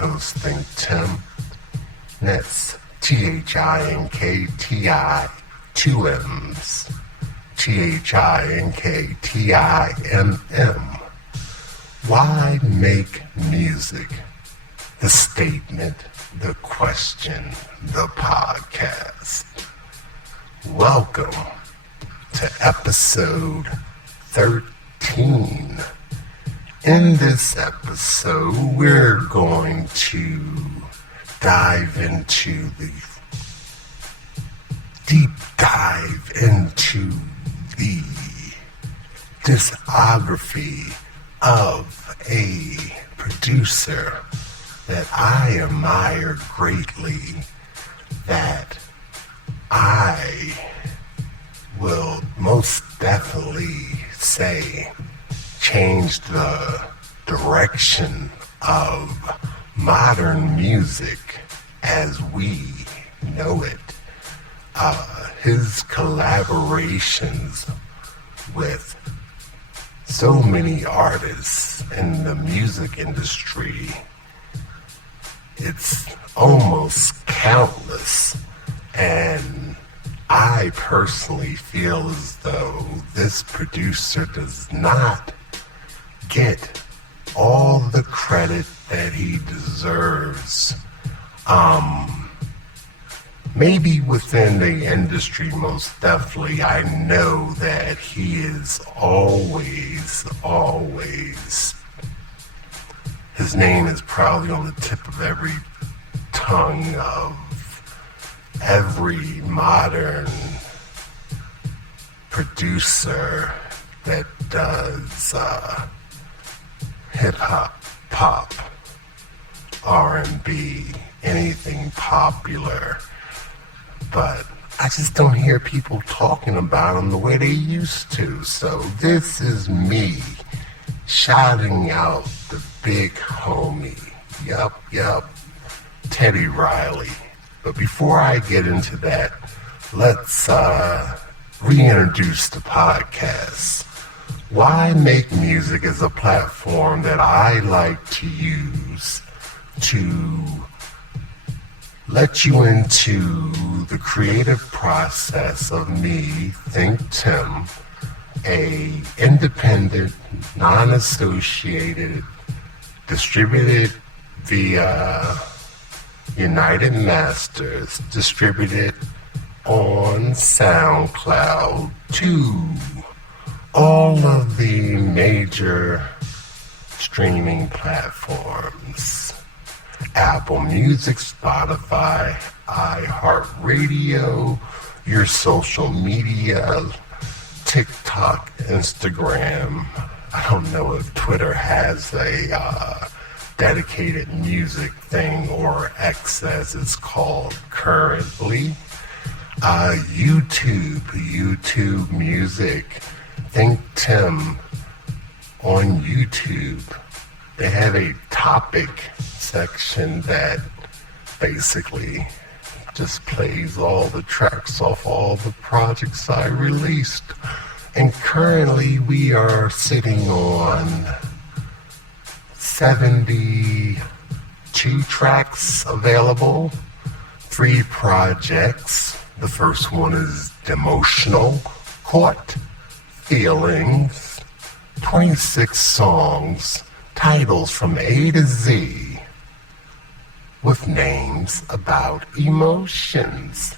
host, ThinkTimm. That's ThinkTimm, two M's. ThinkTimm. Why make music? The statement, the question, the podcast. Welcome to episode 13. In this episode, we're going to dive into the deep dive into the discography of a producer that I admire greatly, that I will most definitely say changed the direction of modern music as we know it. His collaborations with so many artists in the music industry, it's almost countless, and I personally feel as though this producer does not get all the credit that he deserves. Maybe within the industry, most definitely, I know that he is always, his name is probably on the tip of every tongue of every modern producer that does hip-hop, pop, R&B, anything popular. But I just don't hear people talking about him the way they used to. So this is me shouting out the big homie. Yup, Teddy Riley. But before I get into that, let's reintroduce the podcast. Why Make Music is a platform that I like to use to let you into the creative process of me, ThinkTimm, a independent, non-associated, distributed via United Masters, distributed on SoundCloud to all of the major streaming platforms. Apple Music, Spotify, iHeartRadio, your social media, TikTok, Instagram. I don't know if Twitter has a dedicated music thing, or X as it's called currently. YouTube Music, ThinkTimm on YouTube. They have a topic section that basically just plays all the tracks off all the projects I released. And currently we are sitting on 72 tracks available, 3 projects. The first one is Demotional, Caught, Feelings, 26 songs, titles from A to Z, with names about emotions.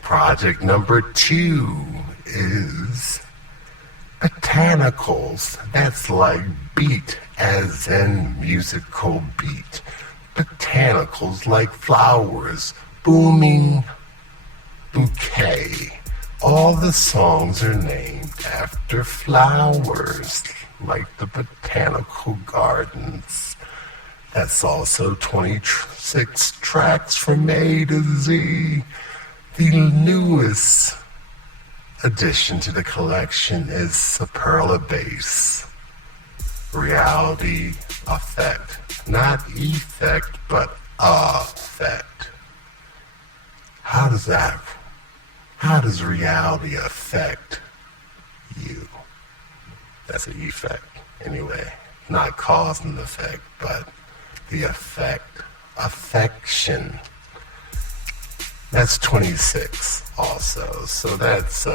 Project number 2 is Botanicals. That's like beat as in musical beat. Botanicals like flowers, booming bouquet. All the songs are named after flowers, like the botanical gardens. That's also 26 tracks from A to Z. The newest addition to the collection is Superla Bass, Reality Effect. Not effect, but effect. How does reality affect you? That's an effect. Anyway, not cause and effect, but the effect affection. That's 26 also. So that's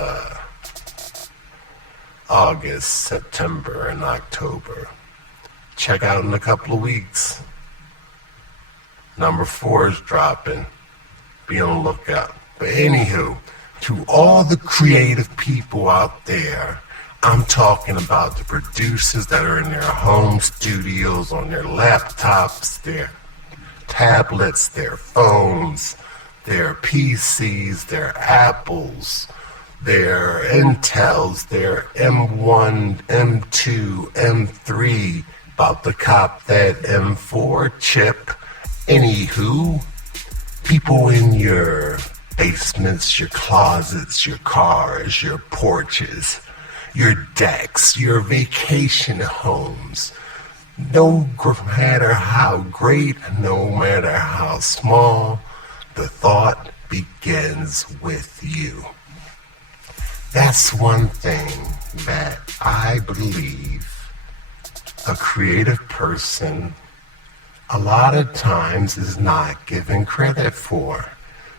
August, September, and October. Check out in a couple of weeks. Number 4 is dropping. Be on the lookout. But anywho, to all the creative people out there, I'm talking about the producers that are in their home studios, on their laptops, their tablets, their phones, their PCs, their Apples, their Intels, their M1, M2, M3, about to cop that M4 chip. Anywho, people in your basements, your closets, your cars, your porches, your decks, your vacation homes, no matter how great, no matter how small, the thought begins with you. That's one thing that I believe a creative person a lot of times is not given credit for.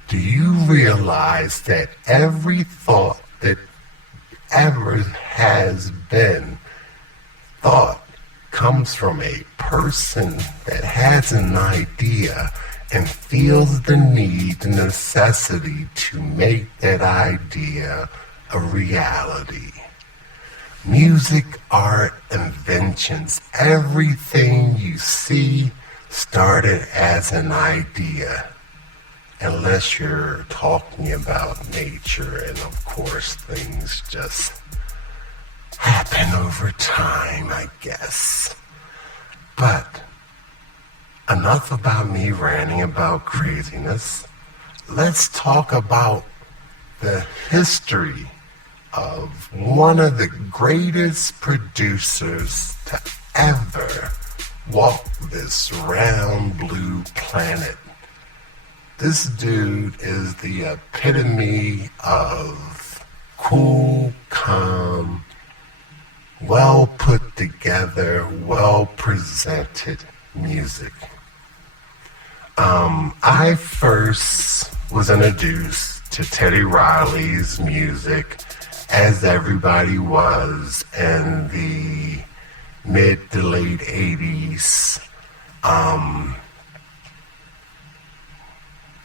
Do you realize that every thought that ever has been thought comes from a person that has an idea and feels the need, the necessity to make that idea a reality? Music, art, inventions, everything you see started as an idea. Unless you're talking about nature, and of course things just happen over time, I guess. But enough about me ranting about craziness. Let's talk about the history of one of the greatest producers to ever walk this round blue planet. This dude is the epitome of cool, calm, well put together, well presented music. I first was introduced to Teddy Riley's music, as everybody was, in the mid to late 80s.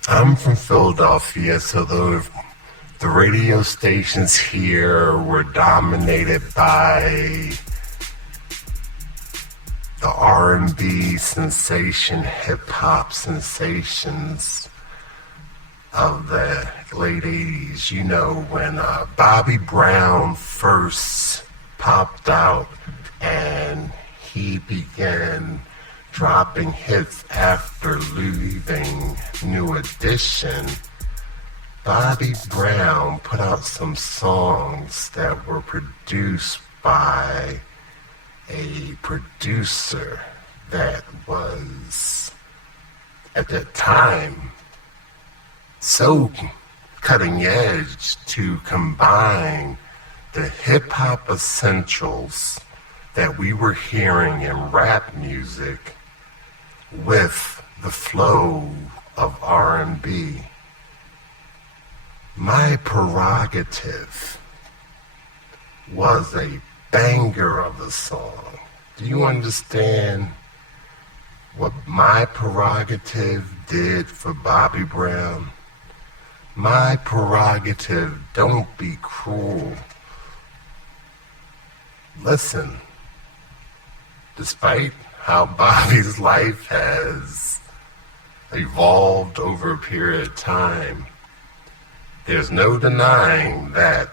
I'm from Philadelphia, so the radio stations here were dominated by the R&B sensation, hip-hop sensations of the late 80s. You know, when Bobby Brown first popped out and he began dropping hits after leaving New Edition, Bobby Brown put out some songs that were produced by a producer that was, at that time, so cutting edge to combine the hip-hop essentials that we were hearing in rap music with the flow of R&B. My Prerogative was a banger of a song. Do you understand what My Prerogative did for Bobby Brown? My Prerogative, Don't Be Cruel. Listen, despite how Bobby's life has evolved over a period of time, there's no denying that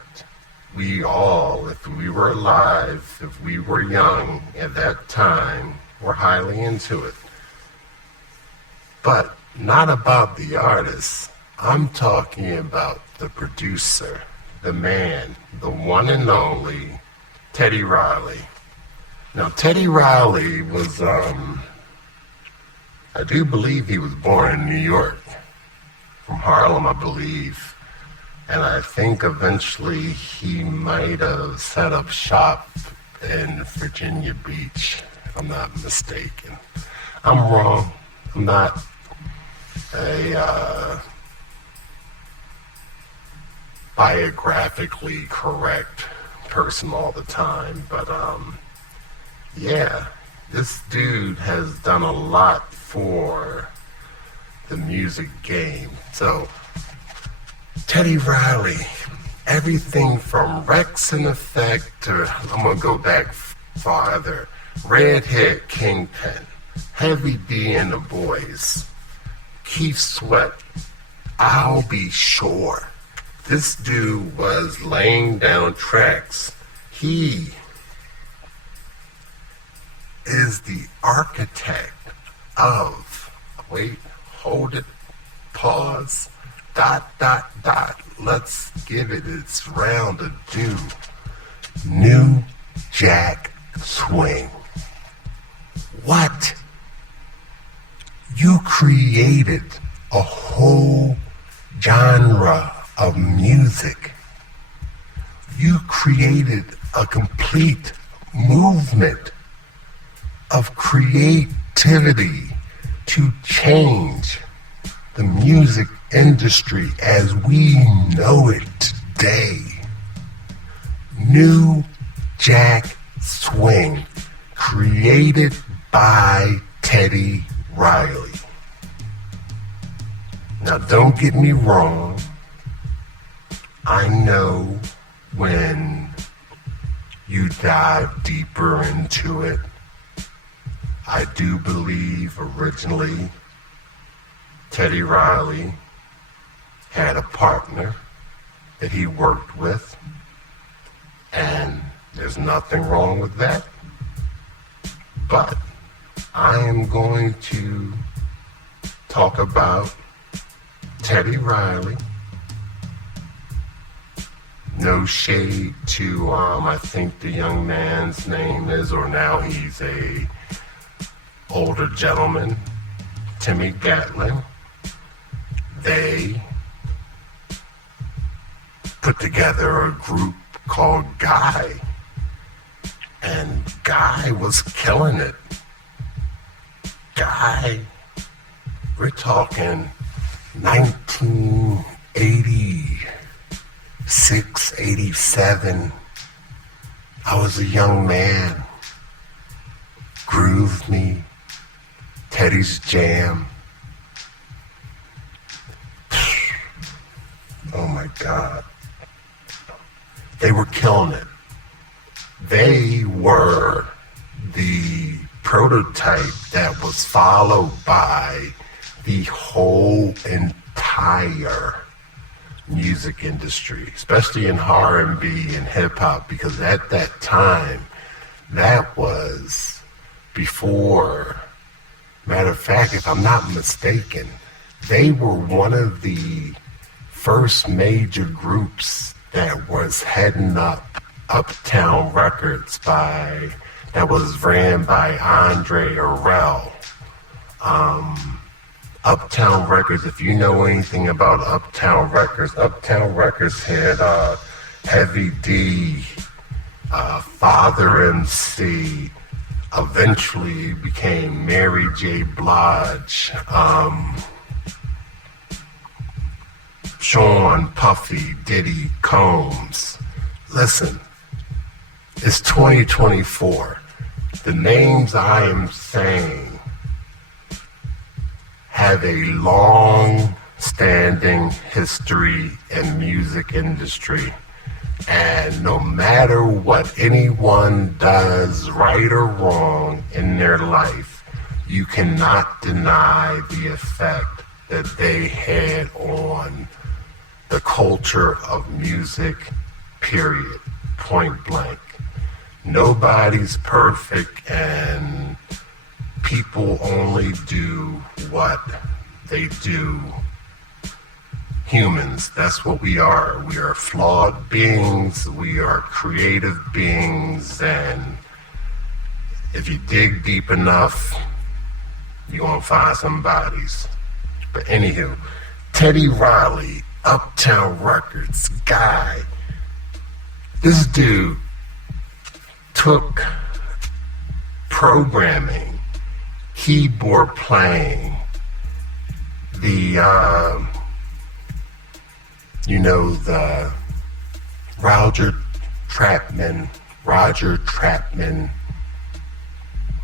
we all, if we were alive, if we were young at that time, were highly into it. But not about the artist. I'm talking about the producer, the man, the one and only Teddy Riley. Now, Teddy Riley was, I do believe he was born in New York, from Harlem, I believe. And I think eventually he might have set up shop in Virginia Beach, if I'm not mistaken. I'm wrong. I'm not a biographically correct person all the time, but yeah, this dude has done a lot for the music game. So Teddy Riley, everything from Rex in Effect to, I'm gonna go back farther, Redhead, Kingpin, Heavy D and the Boys, Keith Sweat, I'll Be Sure. This dude was laying down tracks. He is the architect of, wait, hold it, pause, ... Let's give it its round of due. New Jack Swing. What? You created a whole genre of music. You created a complete movement of creativity to change the music industry as we know it today. New Jack Swing, created by Teddy Riley. Now don't get me wrong, I know when you dive deeper into it, I do believe originally Teddy Riley had a partner that he worked with, and there's nothing wrong with that. But I am going to talk about Teddy Riley. No shade to, I think the young man's name is, or now he's a older gentleman, Timmy Gatlin. They put together a group called Guy, and Guy was killing it. Guy, we're talking 1986, 87. I was a young man. Groove Me, Teddy's Jam. Oh my God. They were killing it. They were the prototype that was followed by the whole entire music industry, especially in R&B and hip hop, because at that time, that was before, matter of fact, if I'm not mistaken, they were one of the first major groups that was heading up Uptown Records that was ran by Andre Arell. Uptown Records, if you know anything about Uptown Records had Heavy D, Father MC, eventually became Mary J. Blige, Sean, Puffy, Diddy, Combs. Listen, it's 2024. The names I am saying have a long-standing history in music industry. And no matter what anyone does, right or wrong in their life, you cannot deny the effect that they had on the culture of music, period, point blank. Nobody's perfect, and people only do what they do. Humans, that's what we are. We are flawed beings, we are creative beings, and if you dig deep enough, you're gonna find some bodies. But anywho, Teddy Riley, Uptown Records, Guy. This dude took programming, keyboard playing, the, the Roger Trapman,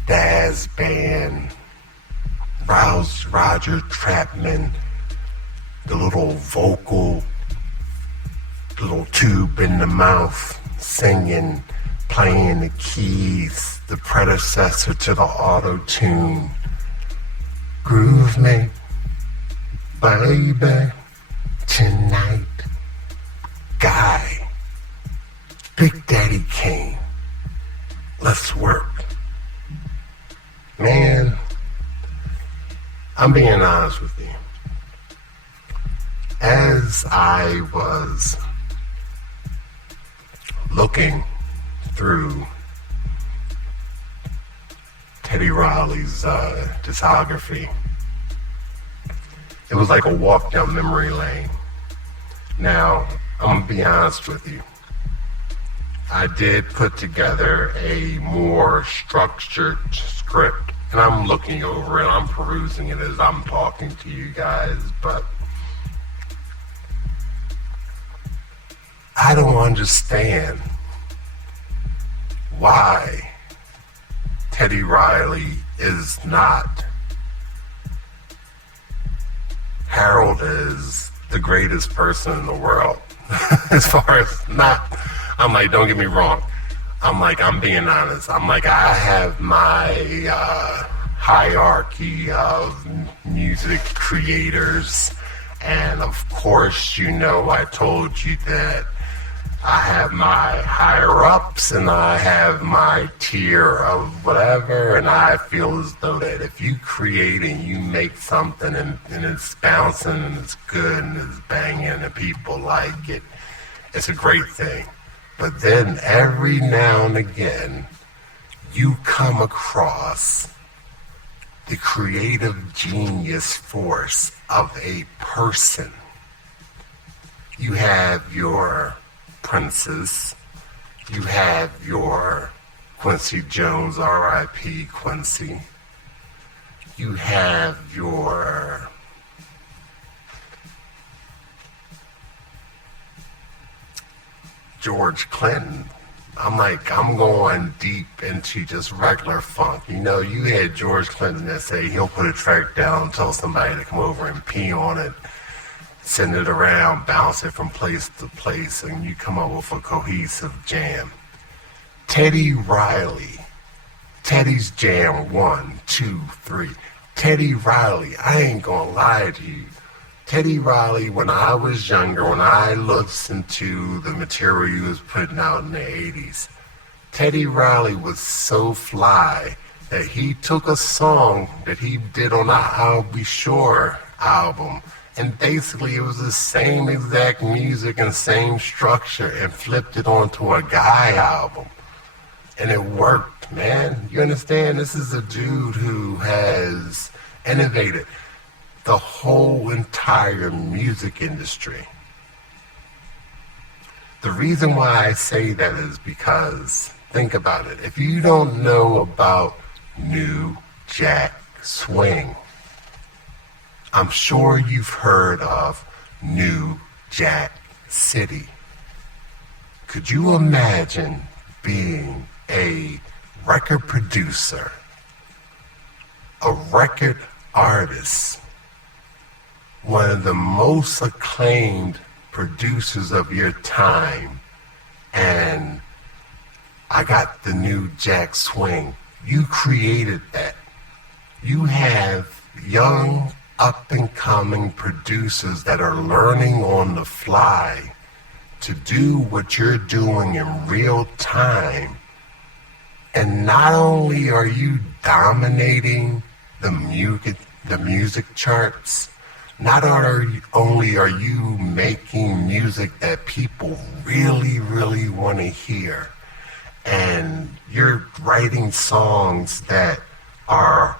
Daz Band, Roger Trapman, the little vocal, little tube in the mouth, singing, playing the keys, the predecessor to the auto-tune. Groove me, baby, tonight. Guy, Big Daddy Kane, let's work. Man, I'm being honest with you. As I was looking through Teddy Riley's discography, it was like a walk down memory lane. Now, I'm gonna be honest with you. I did put together a more structured script, and I'm looking over it, I'm perusing it as I'm talking to you guys, but I don't understand why Teddy Riley is not heralded as the greatest person in the world. As far as I'm like, don't get me wrong. I'm being honest. I have my hierarchy of music creators. And of course, I told you that I have my higher ups and I have my tier of whatever. And I feel as though that if you create and you make something and it's bouncing and it's good and it's banging and people like it, it's a great thing. But then every now and again, you come across the creative genius force of a person. You have your Princes, you have your Quincy Jones, R.I.P. Quincy, you have your George Clinton. I'm going deep into just regular funk. You had George Clinton that say he'll put a track down, tell somebody to come over and pee on it, send it around, bounce it from place to place, and you come up with a cohesive jam. Teddy Riley, Teddy's Jam 1, 2, 3. Teddy Riley, I ain't gonna lie to you. Teddy Riley, when I was younger, when I listened to the material he was putting out in the 80s, Teddy Riley was so fly that he took a song that he did on the I'll Be Sure album, and basically it was the same exact music and same structure, and flipped it onto a Guy album. And it worked, man. You understand? This is a dude who has innovated the whole entire music industry. The reason why I say that is because, think about it, if you don't know about New Jack Swing, I'm sure you've heard of New Jack City. Could you imagine being a record producer, a record artist, one of the most acclaimed producers of your time, and I got the New Jack Swing? You created that. You have young, up-and-coming producers that are learning on the fly to do what you're doing in real time. And not only are you dominating the music charts, not only are you making music that people really, really want to hear, and you're writing songs that are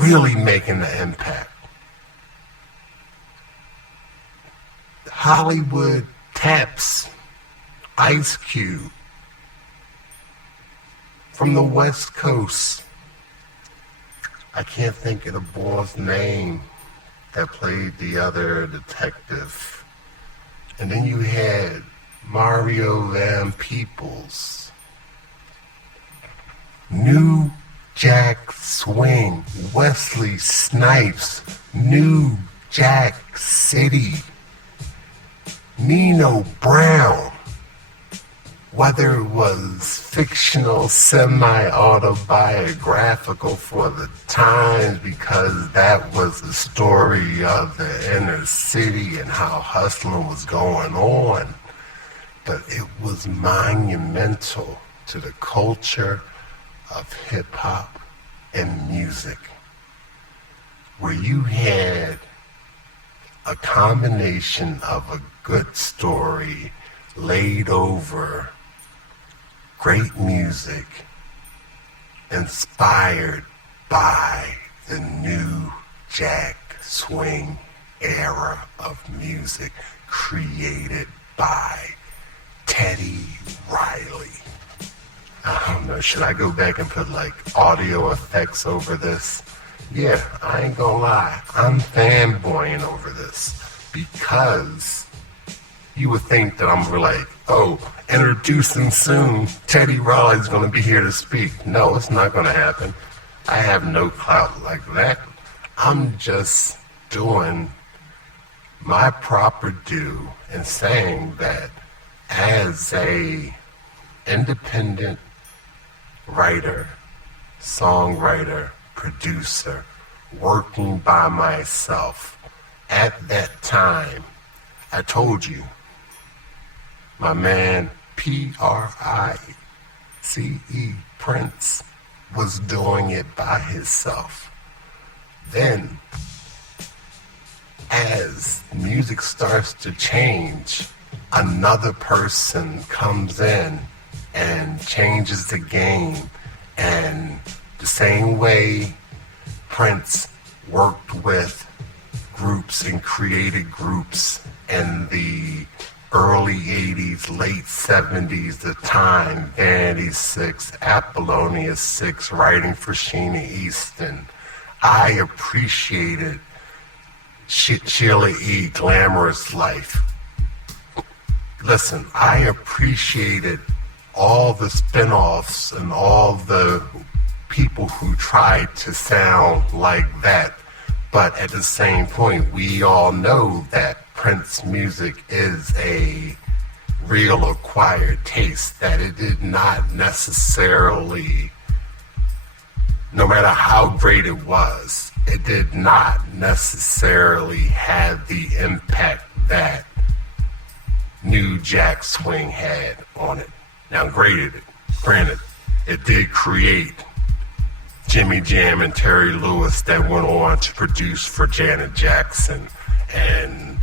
really making the impact. Hollywood taps Ice Cube from the West Coast. I can't think of the boy's name. that played the other detective. And then you had Mario Van Peebles, New Jack Swing, Wesley Snipes, New Jack City, Nino Brown. Whether it was fictional, semi-autobiographical for the times, because that was the story of the inner city and how hustling was going on. But it was monumental to the culture of hip-hop and music, where you had a combination of a good story laid over great music, inspired by the New Jack Swing era of music created by Teddy Riley. I don't know, should I go back and put like audio effects over this? Yeah, I ain't gonna lie, I'm fanboying over this because you would think that I'm like, oh, introducing soon, Teddy Riley's gonna be here to speak. No, it's not gonna happen. I have no clout like that. I'm just doing my proper due and saying that as a independent writer, songwriter, producer, working by myself, at that time, I told you, my man P-R-I-C-E, Prince, was doing it by himself. Then, as music starts to change, another person comes in and changes the game. And the same way Prince worked with groups and created groups in the early 80s, late 70s, the time, Vanity 6, Apollonia 6, writing for Sheena Easton. I appreciated Sheila E., Glamorous Life. Listen, I appreciated all the spin-offs and all the people who tried to sound like that. But at the same point, we all know that Prince music is a real acquired taste, that it did not necessarily, no matter how great it was, it did not necessarily have the impact that New Jack Swing had on it. Now, granted, it did create Jimmy Jam and Terry Lewis that went on to produce for Janet Jackson and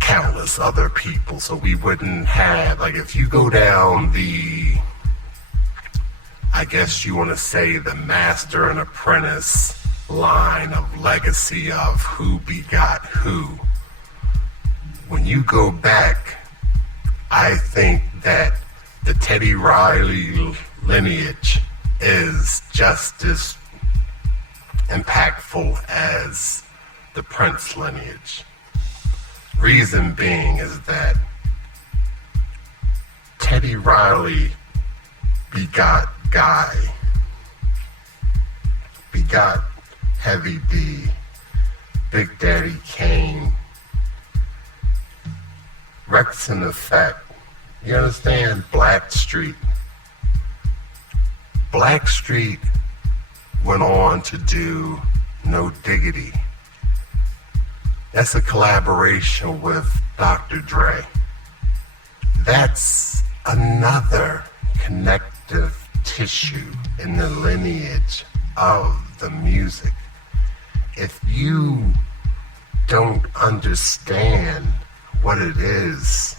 countless other people. So we wouldn't have, like, if you go down the, I guess you want to say, the master and apprentice line of legacy of who begot who, when you go back, I think that the Teddy Riley lineage is just as impactful as the Prince lineage. Reason being is that Teddy Riley begot Guy, begot Heavy D, Big Daddy Kane, Rex and Effect. You understand? Blackstreet. Blackstreet went on to do No Diggity. That's a collaboration with Dr. Dre. That's another connective tissue in the lineage of the music. If you don't understand what it is,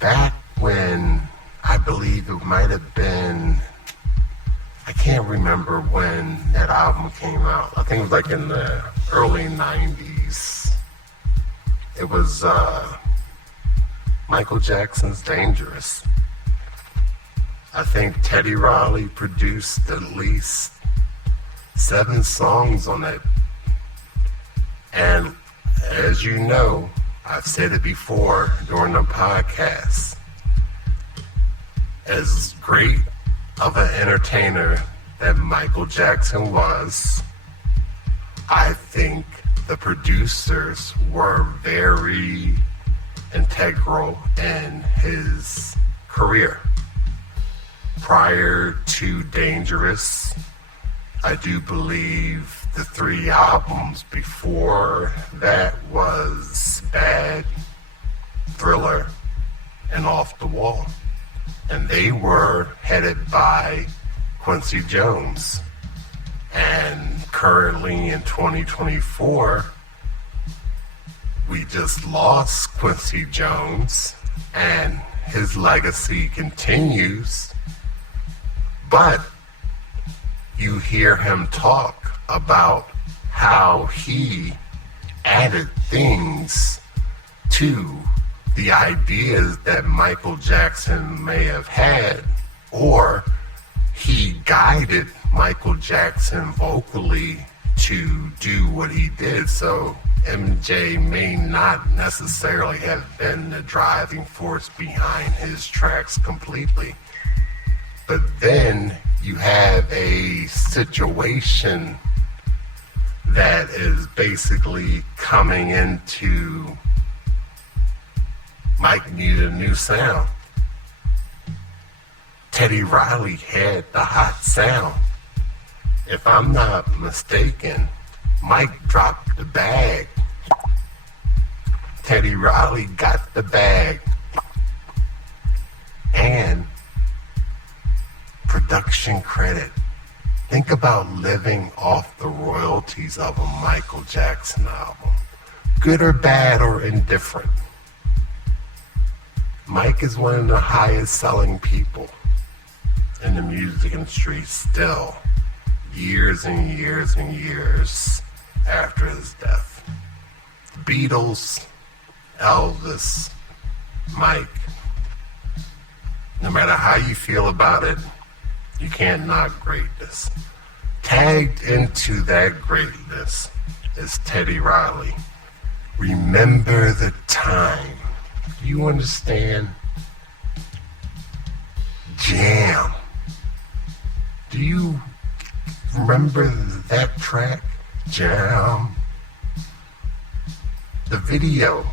back when, I believe it might have been, I can't remember when that album came out. I think it was like in the early 90s. It was Michael Jackson's Dangerous. I think Teddy Riley produced at least 7 songs on it. And as you know, I've said it before during the podcast, as great of an entertainer that Michael Jackson was, I think the producers were very integral in his career. Prior to Dangerous, I do believe the 3 albums before that was Bad, Thriller, and Off the Wall. And they were headed by Quincy Jones. And currently in 2024, we just lost Quincy Jones, and his legacy continues. But you hear him talk about how he added things to the ideas that Michael Jackson may have had, or he guided Michael Jackson vocally to do what he did. So MJ may not necessarily have been the driving force behind his tracks completely. But then you have a situation that is basically coming into Mike needed a new sound. Teddy Riley had the hot sound. If I'm not mistaken, Mike dropped the bag. Teddy Riley got the bag. And production credit. Think about living off the royalties of a Michael Jackson album. Good or bad or indifferent. Mike is one of the highest selling people in the music industry still, years and years and years after his death. The Beatles, Elvis, Mike. No matter how you feel about it, you can't knock greatness. Tagged into that greatness is Teddy Riley. Remember the time. Do you understand? Jam. Do you remember that track? Jam. The video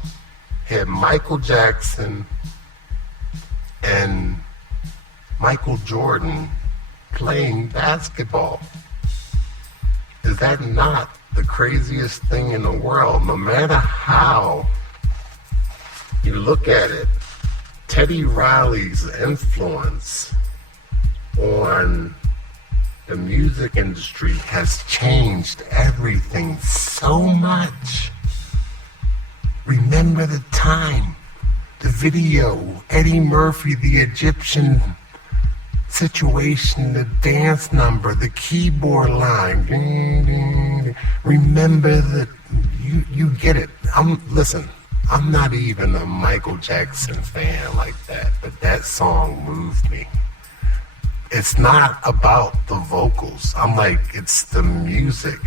had Michael Jackson and Michael Jordan playing basketball. Is that not the craziest thing in the world? No matter how you look at it, Teddy Riley's influence on the music industry has changed everything so much. Remember the time, the video, Eddie Murphy, the Egyptian situation, the dance number, the keyboard line. Ding, ding. Remember that you get it. Listen, I'm not even a Michael Jackson fan like that, but that song moved me. It's not about the vocals. I'm like, it's the music.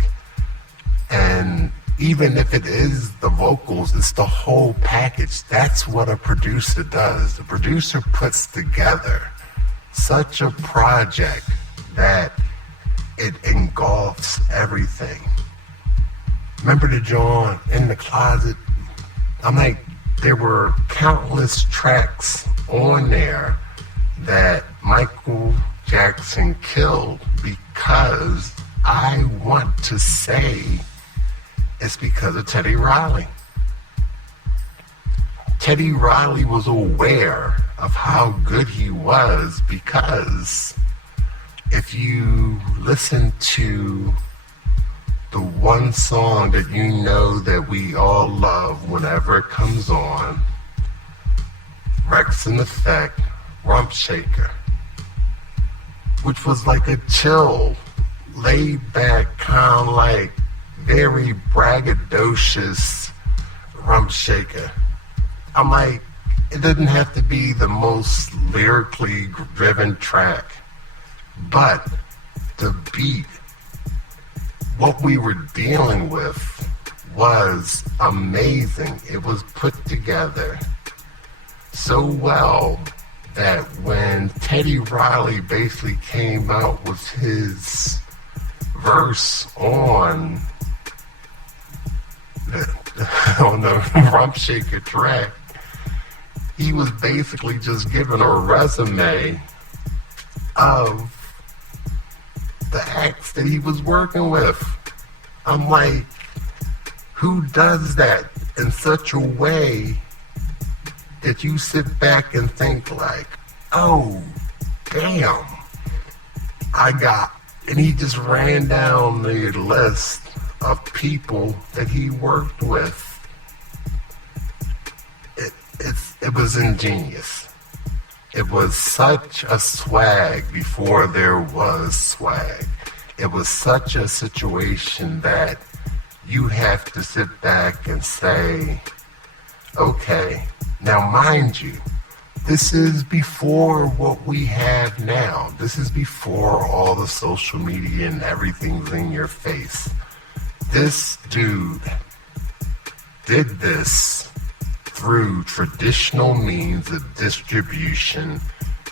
And even if it is the vocals, it's the whole package. That's what a producer does. The producer puts together such a project that it engulfs everything. Remember the John in the Closet? I'm like, there were countless tracks on there that Michael Jackson killed because I want to say it's because of Teddy Riley. Teddy Riley was aware of how good he was because if you listen to the one song that you know that we all love whenever it comes on, Rex and Effect, Rump Shaker, which was like a chill, laid back, kind of like very braggadocious Rump Shaker. I'm like, it doesn't have to be the most lyrically driven track, but the beat, what we were dealing with was amazing. It was put together so well that when Teddy Riley basically came out with his verse on the Rump Shaker track, he was basically just giving a resume of the acts that he was working with. I'm like, who does that in such a way that you sit back and think like, oh, damn, and he just ran down the list of people that he worked with. It was ingenious. It was such a swag before there was swag. It was such a situation that you have to sit back and say, okay, now mind you, this is before what we have now. This is before all the social media and everything's in your face. This dude did this through traditional means of distribution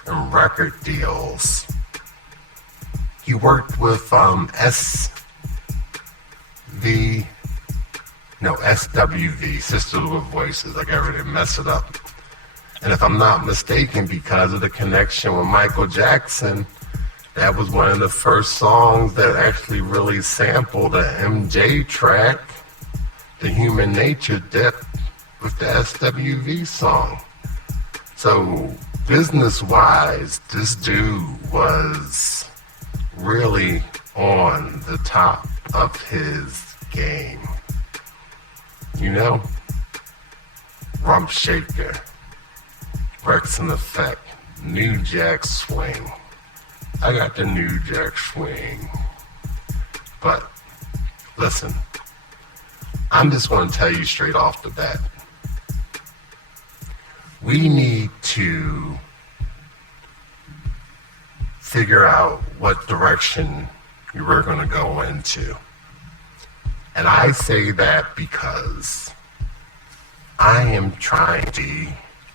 and record deals. He worked with SWV, Sisters with Voices. I got ready to mess it up. And if I'm not mistaken, because of the connection with Michael Jackson, that was one of the first songs that actually really sampled the MJ track, The Human Nature Dip, with the SWV song. So business-wise, this dude was really on the top of his game. You know? Rump Shaker, Rex in Effect, New Jack Swing. I got the New Jack Swing. But listen, I'm just going to tell you straight off the bat. We need to figure out what direction we're going to go into. And I say that because I am trying to be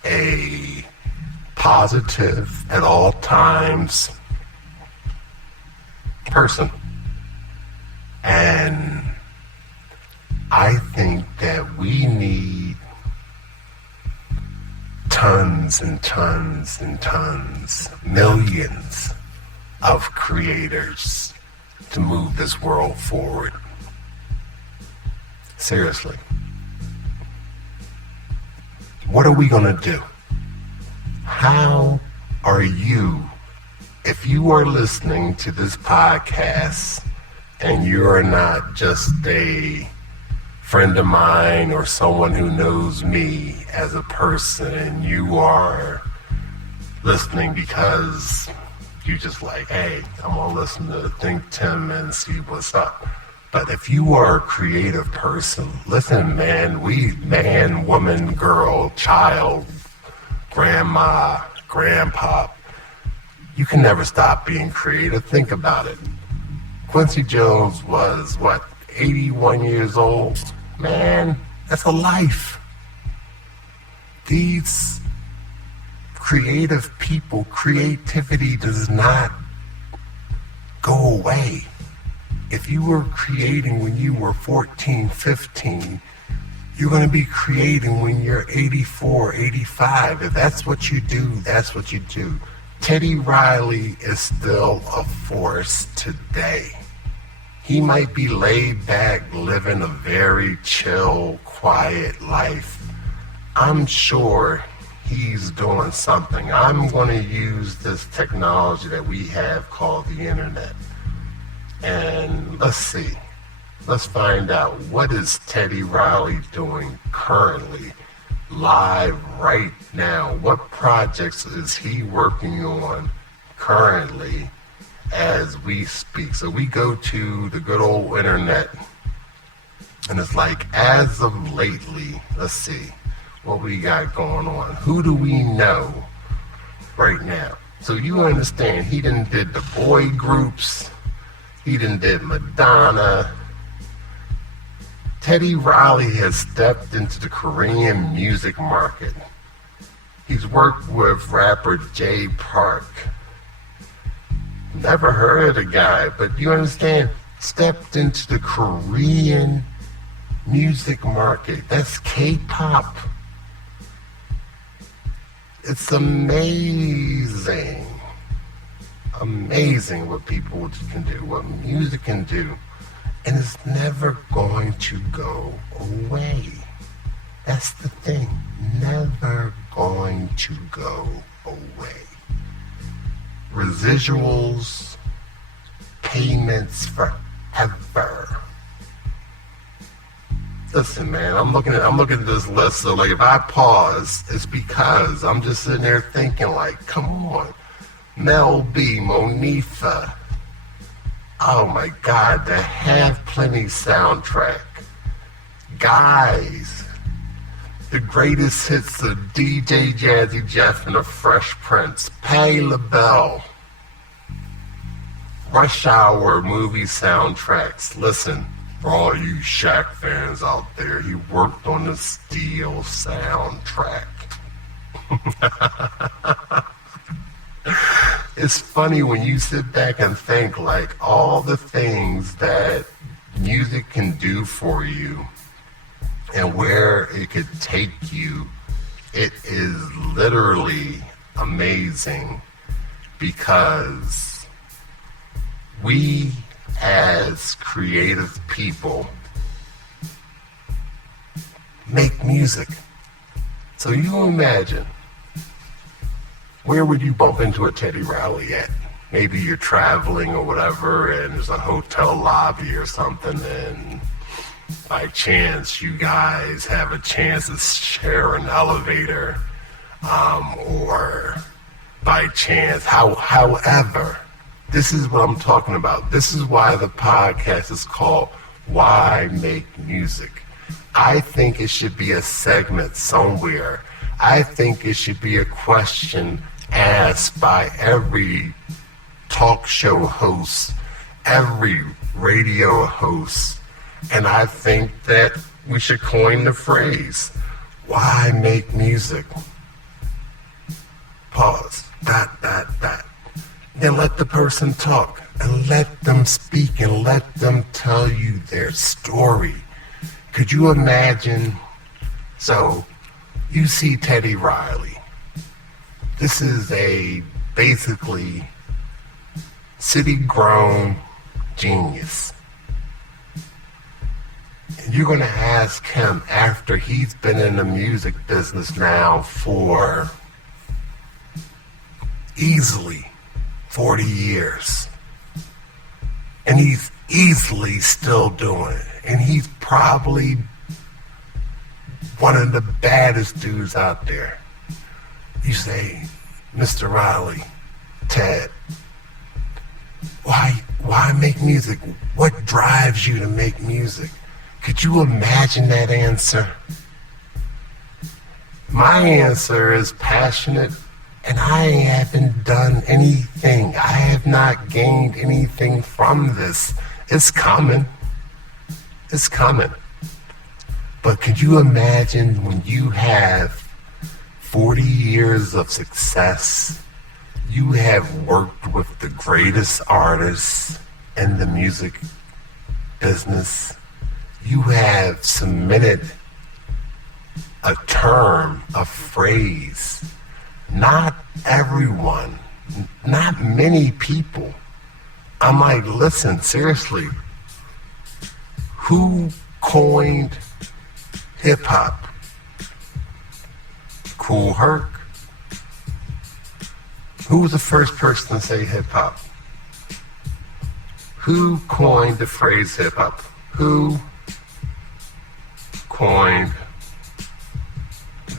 a positive at all times person. And I think that we need tons and tons and tons, millions of creators to move this world forward. Seriously. What are we gonna do? How are you, if you are listening to this podcast and you are not just a friend of mine or someone who knows me as a person, and you are listening because you just like, hey, I'm gonna listen to ThinkTimm and see what's up. But if you are a creative person, listen, man, man, woman, girl, child, grandma, grandpa, you can never stop being creative. Think about it. Quincy Jones was, 81 years old? Man, that's a life. These creative people, creativity does not go away. If you were creating when you were 14, 15, you're going to be creating when you're 84, 85. If that's what you do, that's what you do. Teddy Riley is still a force today. He might be laid back, living a very chill, quiet life. I'm sure he's doing something. I'm going to use this technology that we have called the internet. And let's see. Let's find out, what is Teddy Riley doing currently, live right now? What projects is he working on currently as we speak? So we go to the good old internet, and it's like, as of lately, let's see what we got going on. Who do we know right now? So you understand, he done did the boy groups, he done did Madonna, Teddy Riley has stepped into the Korean music market. He's worked with rapper Jay Park. Never heard of the guy, but you understand, stepped into the Korean music market. That's K-pop. It's amazing. Amazing what people can do, what music can do. And it's never going to go away. That's the thing. Never going to go away. Residuals, payments forever. Listen, man, I'm looking at this list. So like, if I pause, it's because I'm just sitting there thinking, like, come on, Mel B, Monifa. Oh my God, the Have Plenty soundtrack. Guys, the greatest hits of DJ Jazzy Jeff and the Fresh Prince, Patti LaBelle, Rush Hour movie soundtracks. Listen, for all you Shaq fans out there, he worked on the Steel soundtrack. It's funny when you sit back and think, like, all the things that music can do for you and where it could take you. It is literally amazing, because we as creative people make music. So you imagine, where would you bump into a Teddy Riley at? Maybe you're traveling or whatever, and there's a hotel lobby or something, and by chance you guys have a chance to share an elevator, or by chance, however, this is what I'm talking about. This is why the podcast is called Why Make Music. I think it should be a segment somewhere. I think it should be a question asked by every talk show host, every radio host, and I think that we should coin the phrase, why make music? Pause, ... Then let the person talk, and let them speak, and let them tell you their story. Could you imagine? So, you see Teddy Riley. This is a basically city-grown genius. And you're going to ask him, after he's been in the music business now for easily 40 years. And he's easily still doing it. And he's probably one of the baddest dudes out there. You say, Mr. Riley, Ted, why make music? What drives you to make music? Could you imagine that answer? My answer is passionate, and I haven't done anything. I have not gained anything from this. It's coming. It's coming. But could you imagine when you have 40 years of success, you have worked with the greatest artists in the music business, you have submitted a term, a phrase. Not everyone, not many people. I'm like, listen, seriously, who coined hip-hop? Kool Herc. Who was the first person to say hip-hop? Who coined the phrase hip-hop? Who coined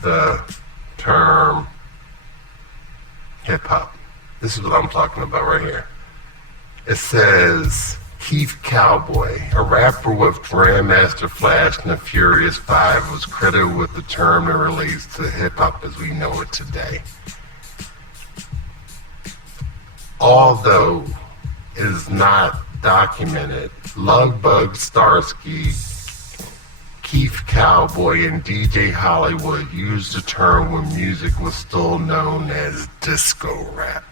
the term hip-hop? This is what I'm talking about right here. It says, Keith Cowboy, a rapper with Grandmaster Flash and the Furious Five, was credited with the term that relates to hip-hop as we know it today. Although it is not documented, Lugbug Starsky Keith Cowboy and DJ Hollywood used the term when music was still known as disco rap.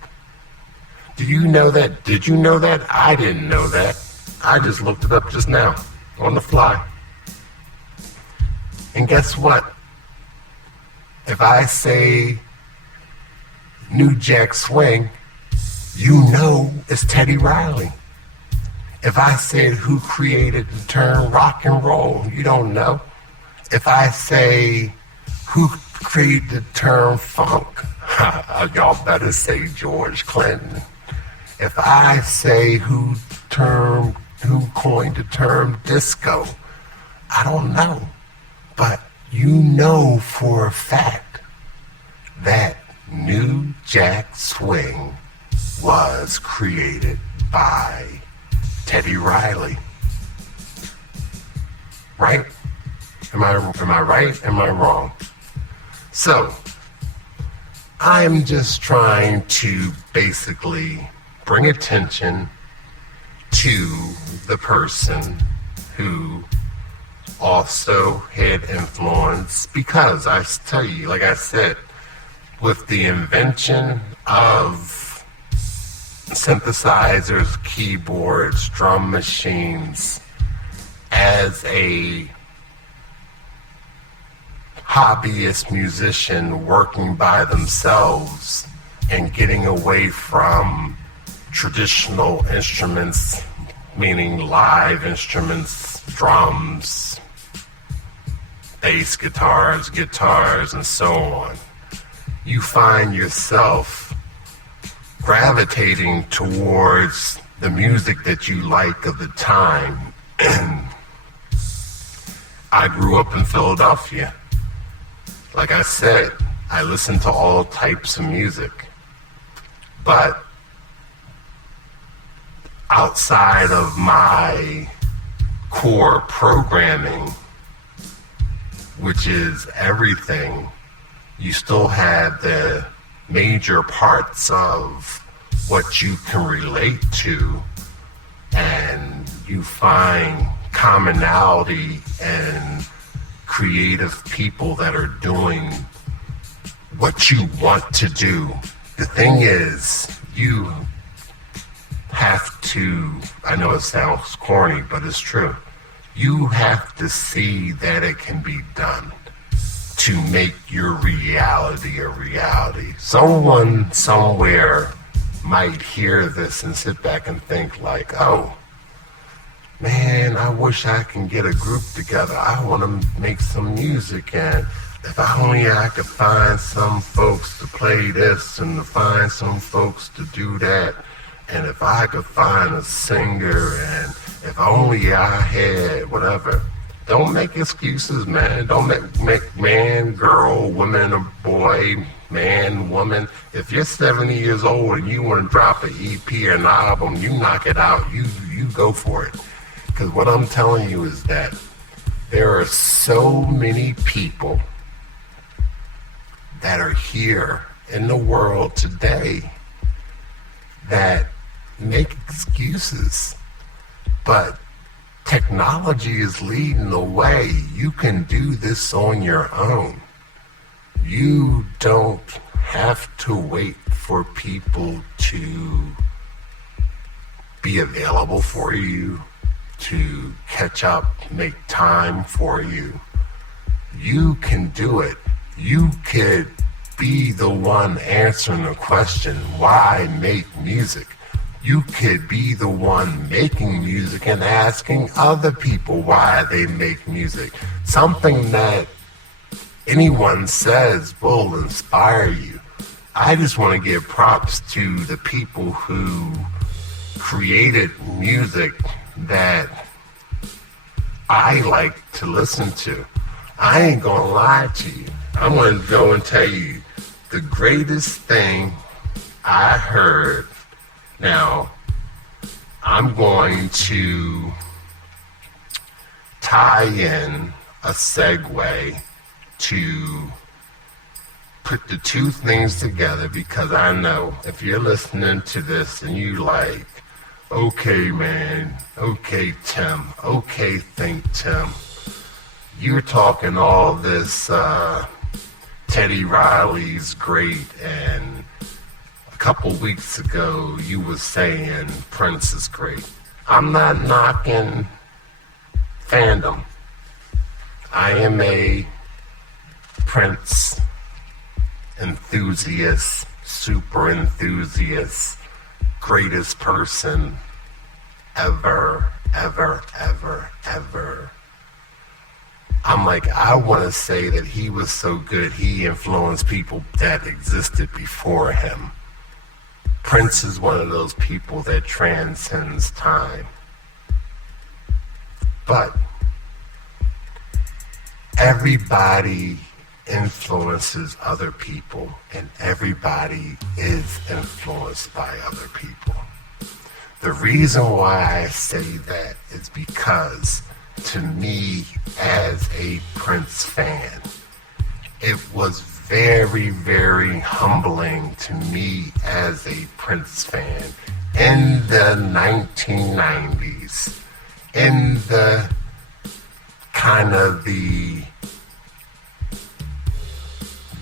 Do you know that? Did you know that? I didn't know that. I just looked it up just now, on the fly. And guess what? If I say New Jack Swing, you know it's Teddy Riley. If I said who created the term rock and roll, you don't know. If I say who created the term funk, y'all better say George Clinton. If I say who coined the term disco, I don't know. But you know for a fact that New Jack Swing was created by Teddy Riley. Right? Am I right? Am I wrong? So, I'm just trying to basically bring attention to the person who also had influence, because I tell you, like I said, with the invention of synthesizers, keyboards, drum machines, as a hobbyist musician working by themselves and getting away from traditional instruments, meaning live instruments, drums, bass guitars, and so on, you find yourself gravitating towards the music that you like of the time. And I grew up in Philadelphia. Like I said, I listen to all types of music. But outside of my core programming, which is everything, you still have the major parts of what you can relate to, and you find commonality and creative people that are doing what you want to do. The thing is, you have to, I know it sounds corny, but it's true. You have to see that it can be done to make your reality a reality. Someone somewhere might hear this and sit back and think like, oh, man, I wish I can get a group together. I want to make some music, and if I could find some folks to play this and to find some folks to do that, and if I could find a singer, and if only I had whatever. Don't make excuses, man. Don't make man, girl, woman, or boy, man, woman. If you're 70 years old and you want to drop an EP or an album, you knock it out. You go for it. Because what I'm telling you is that there are so many people that are here in the world today that make excuses. But technology is leading the way. You can do this on your own. You don't have to wait for people to be available for you, to catch up, make time for you. You can do it. You could be the one answering the question, why make music? You could be the one making music and asking other people why they make music. Something that anyone says will inspire you. I just want to give props to the people who created music that I like to listen to. I ain't gonna lie to you. I'm gonna go and tell you the greatest thing I heard. Now, I'm going to tie in a segue to put the two things together, because I know if you're listening to this and you like, okay man, okay Tim, okay ThinkTimm, you're talking all this, Teddy Riley's great, and a couple weeks ago you was saying Prince is great. I'm not knocking fandom. I am a Prince enthusiast, super enthusiast, greatest person ever, ever, ever, ever. I'm like, I want to say that he was so good, he influenced people that existed before him. Prince is one of those people that transcends time. But everybody influences other people, and everybody is influenced by other people. The reason why I say that is because, to me, as a Prince fan, it was very, very humbling to me as a Prince fan in the 1990s, in the kind of the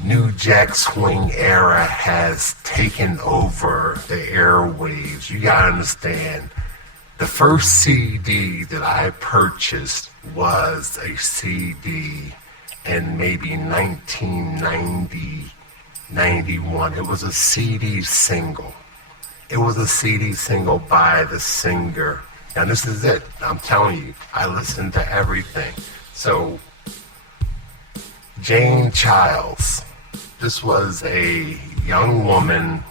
New Jack Swing era has taken over the airwaves. You gotta understand, the first CD that I purchased was a CD in maybe 1990, 91. It was a CD single. It was a CD single by the singer. Now this is it. I'm telling you, I listened to everything. So, Jane Childs. This was a young woman,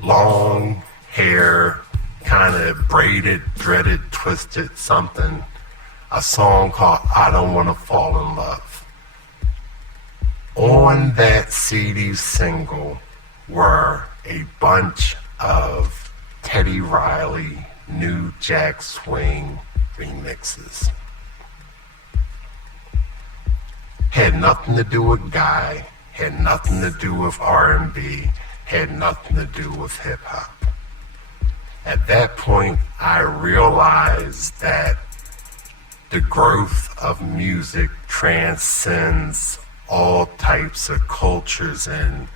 long hair, kind of braided, dreaded, twisted something. A song called I Don't Want to Fall in Love. On that CD single were a bunch of Teddy Riley, New Jack Swing remixes. Had nothing to do with Guy, had nothing to do with R&B, had nothing to do with hip hop. At that point, I realized that the growth of music transcends all types of cultures, and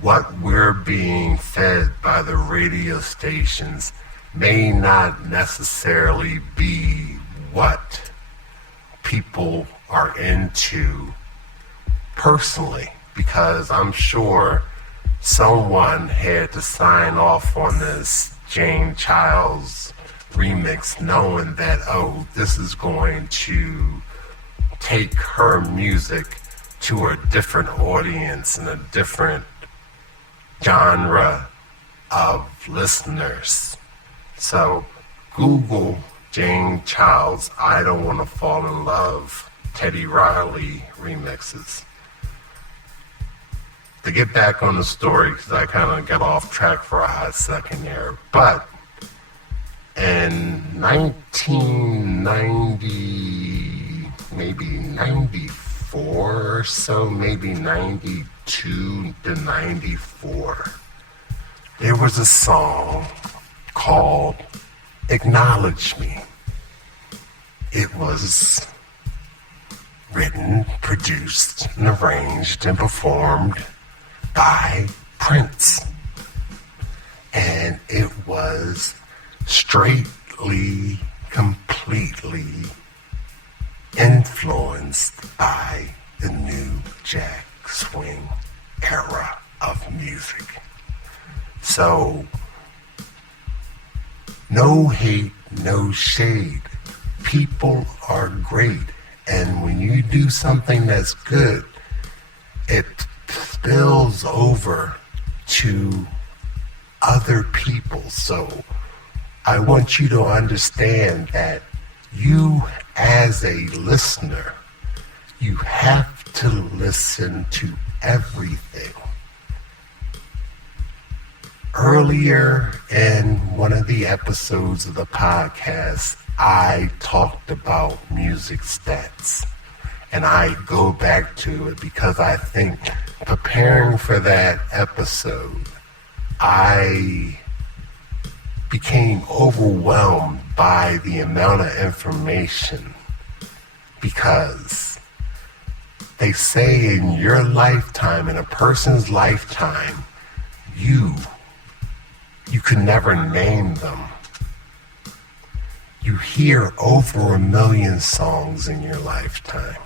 what we're being fed by the radio stations may not necessarily be what people are into personally, because I'm sure someone had to sign off on this Jane Childs remix knowing that, oh, this is going to take her music to a different audience and a different genre of listeners. So Google Jane Childs I Don't Want to Fall in Love Teddy Riley remixes. To get back on the story, because I kind of got off track for a hot second there, but in 1990, maybe 94 or so, maybe 92 to 94, there was a song called Acknowledge Me. It was written, produced, and arranged and performed by Prince. And it was straightly, completely influenced by the New Jack Swing era of music. So, no hate, no shade. People are great. And when you do something that's good, it spills over to other people. So I want you to understand that you, as a listener, you have to listen to everything. Earlier in one of the episodes of the podcast, I talked about music stats. And I go back to it because I think preparing for that episode, I became overwhelmed by the amount of information because they say in your lifetime, in a person's lifetime, you can never name them. You hear over 1 million songs in your lifetime.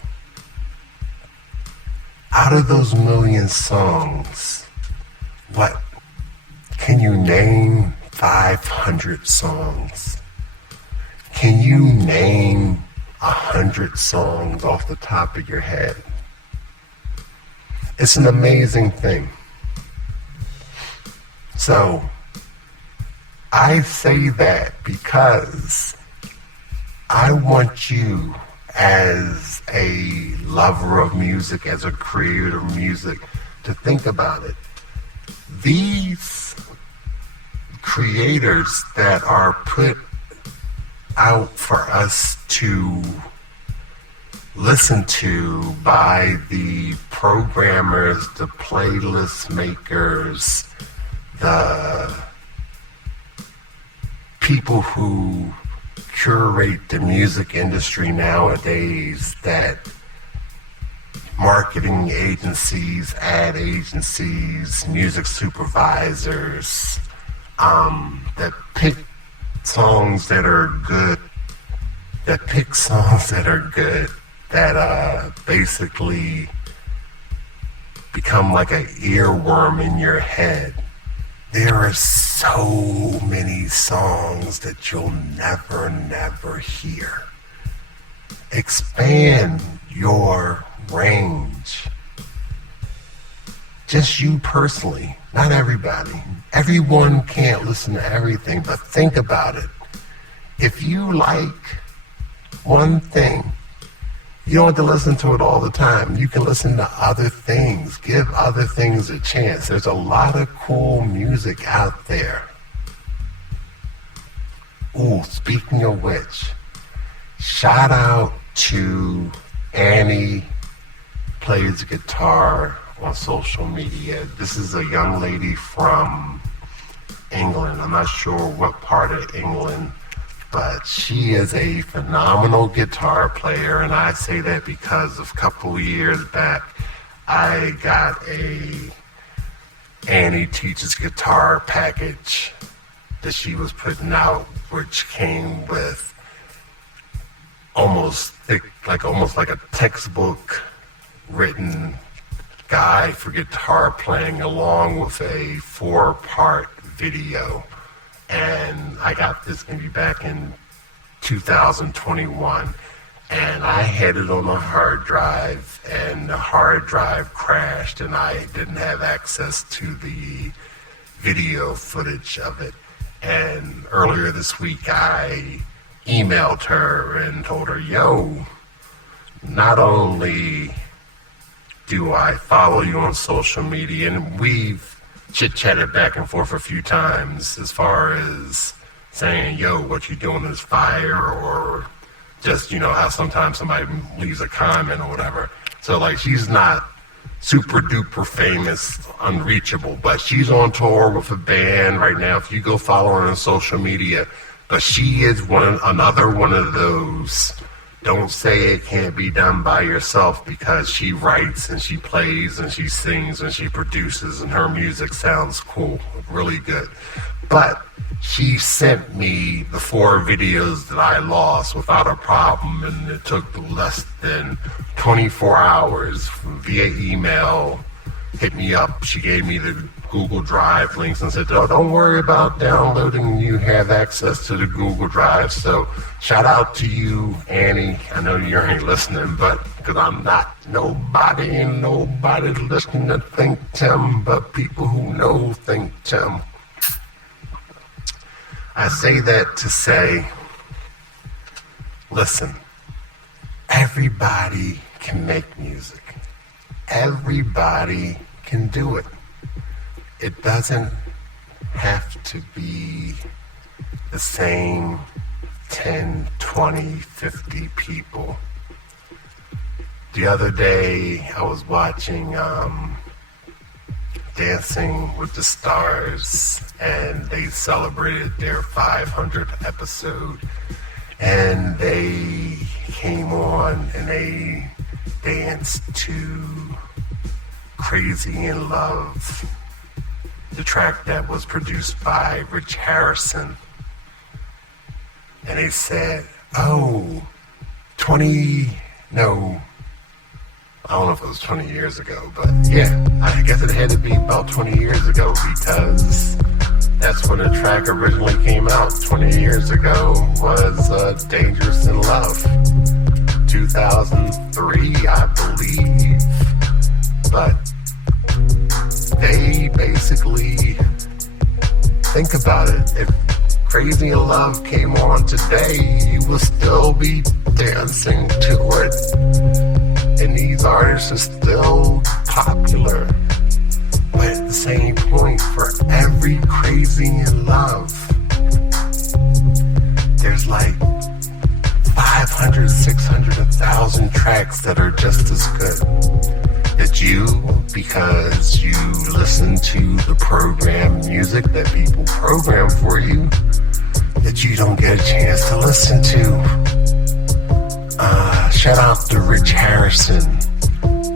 Out of those 1 million songs, what? Can you name 500 songs? Can you name 100 songs off the top of your head? It's an amazing thing. So, I say that because I want you, as a lover of music, as a creator of music, to think about it. These creators that are put out for us to listen to by the programmers, the playlist makers, the people who curate the music industry nowadays, that marketing agencies, ad agencies, music supervisors, that pick songs that are good, that basically become like an earworm in your head. There are so many songs that you'll never hear. Expand your range. Just you personally, not everybody. Everyone can't listen to everything, but think about it. If you like one thing, you don't have to listen to it all the time. You can listen to other things. Give other things a chance. There's a lot of cool music out there. Ooh, speaking of which, shout out to Annie Plays Guitar on social media. This is a young lady from England. I'm not sure what part of England, but she is a phenomenal guitar player, and I say that because a couple of years back, I got a Annie Teaches Guitar package that she was putting out, which came with almost like a textbook written guide for guitar playing, along with a 4-part video. And I got this maybe back in 2021, and I had it on a hard drive, and the hard drive crashed, and I didn't have access to the video footage of it. And earlier this week, I emailed her and told her, yo, not only do I follow you on social media, and we've chit-chatted back and forth a few times as far as saying, yo, what you doing is fire, or just, how sometimes somebody leaves a comment or whatever. So, like, she's not super duper famous, unreachable, but she's on tour with a band right now. If you go follow her on social media, but she is another one of those, don't say it can't be done by yourself, because she writes and she plays and she sings and she produces, and her music sounds cool, really good. But she sent me the 4 videos that I lost without a problem, and it took less than 24 hours via email. Hit me up. She gave me the Google Drive links and said, oh, don't worry about downloading. You have access to the Google Drive. So shout out to you, Annie. I know you ain't listening, but because I'm not nobody listening to ThinkTimm, but people who know ThinkTimm. I say that to say, listen, everybody can make music. Everybody can do it. It doesn't have to be the same 10, 20, 50 people. The other day, I was watching Dancing with the Stars, and they celebrated their 500th episode, and they came on and they danced to Crazy in Love, the track that was produced by Rich Harrison. And they said, oh, I don't know if it was 20 years ago, but yeah, I guess it had to be about 20 years ago because that's when the track originally came out. 20 years ago was Dangerous in Love, 2003, I believe. But they basically, think about it, if Crazy in Love came on today, you will still be dancing to it. And these artists are still popular. But at the same point, for every Crazy in Love, there's like 500, 600, 1,000 tracks that are just as good. That you, because you listen to the program music that people program for you, that you don't get a chance to listen to. Shout out to Rich Harrison,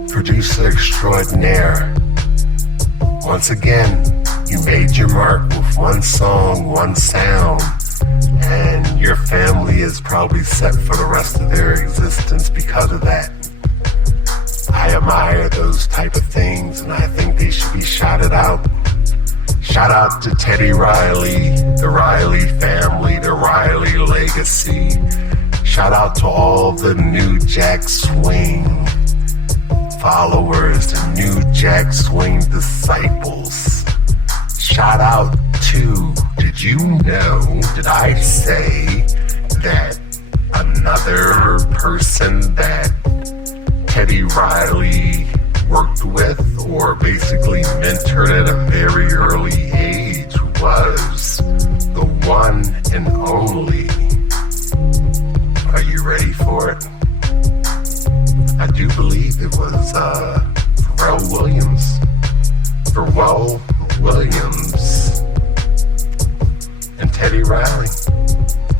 producer extraordinaire. Once again, you made your mark with one song, one sound, and your family is probably set for the rest of their existence because of that. I admire those type of things, and I think they should be shouted out. Shout out to Teddy Riley, the Riley family, the Riley legacy. Shout out to all the New Jack Swing followers, the New Jack Swing disciples. Shout out to, did you know, did I say that another person that Teddy Riley worked with or basically mentored at a very early age was the one and only, are you ready for it? I do believe it was Pharrell Williams. Pharrell Williams and Teddy Riley.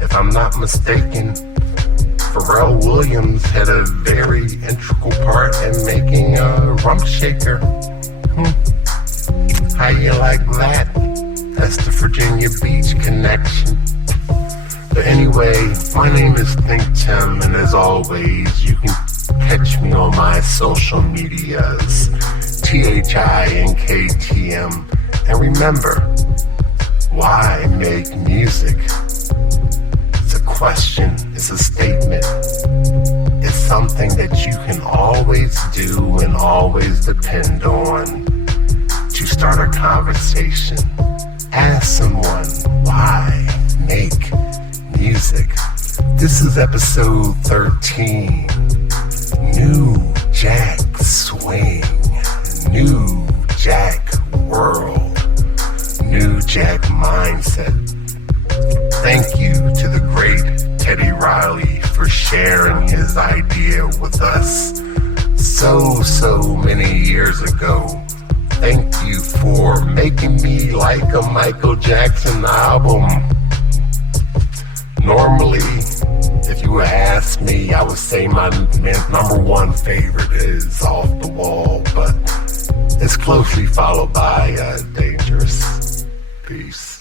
If I'm not mistaken, Pharrell Williams had a very integral part in making Rump Shaker. How you like that? That's the Virginia Beach connection. But anyway, my name is ThinkTimm, and as always, you can catch me on my social medias, ThinkTimm. And remember, why make music? It's a question, it's a statement. It's something that you can always do and always depend on to start a conversation. Ask someone, why make music? This is episode 13. New Jack Swing, New Jack World, New Jack Mindset. Thank you to the great Teddy Riley for sharing his idea with us so many years ago. Thank you for making me like a Michael Jackson album. Normally, if you would ask me, I would say my number one favorite is Off the Wall, but it's closely followed by Dangerous. Peace.